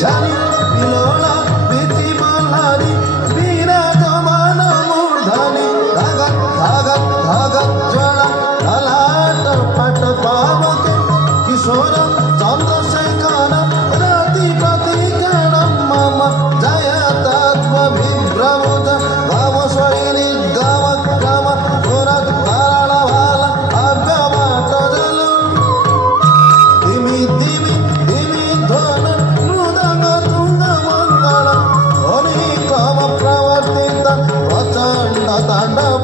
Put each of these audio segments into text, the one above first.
ঝানি বিলোলা বিচি মালানি বিরাজমান মূর্ধনি ধাগা ধাগা ধাগা জড়া লালাট পাট পাবকে কিশোর চন্দ্রশেখর রাতি প্রতিকরণ মম জয় তত্ত্ব বিভ্রমুজ ভাব শৈলী গাম গ্রাম পুরত তারাল ভাল অব্যবাট জল ধিমি ধিমি ধিমি ধন মৃদঙ্গ তুঙ্গ মঙ্গল ধনিতম প্রবর্তিত প্রচণ্ড তাণ্ডব।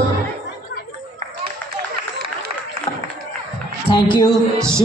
Thank you.